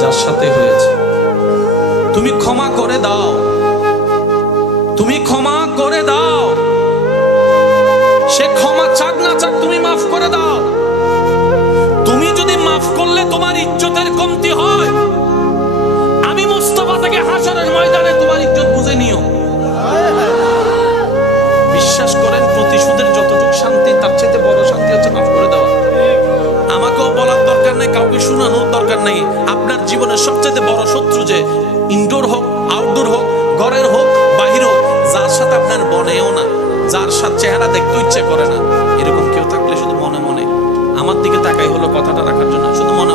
যার সাথে হয়েছে তুমি ক্ষমা করে দাও, তুমি ক্ষমা করে দাও। সে ক্ষমা চাক না চাক তুমি মাফ করে দাও। তুমি যদি মাফ করলে তোমার ইজ্জতের কমতি হয়, আমি মুস্তাফা থেকে হাসরের ময়দানে তোমার ইজ্জত বুঝে নিও। বিশ্বাস করেন, প্রতিশোধের যতটুকু শান্তি তার চাইতে বড় শান্তি হচ্ছে মাফ করে দেওয়া। আমাকেও বলার দরকার নেই, কাউকে শোনানোর দরকার নেই। আপনার জীবনের সবচেয়ে বড় শত্রু যে ইনডোর হোক, আউটডোর হোক, ঘরের হোক, বাহির হোক, যার সাথে আপনার বনেও না, যার সাথে চেহারা দেখতে ইচ্ছে করে না, এরকম কেউ থাকলে শুধু মনে মনে আমার দিকে তাকাই হলো কথাটা রাখার জন্য, শুধু মনে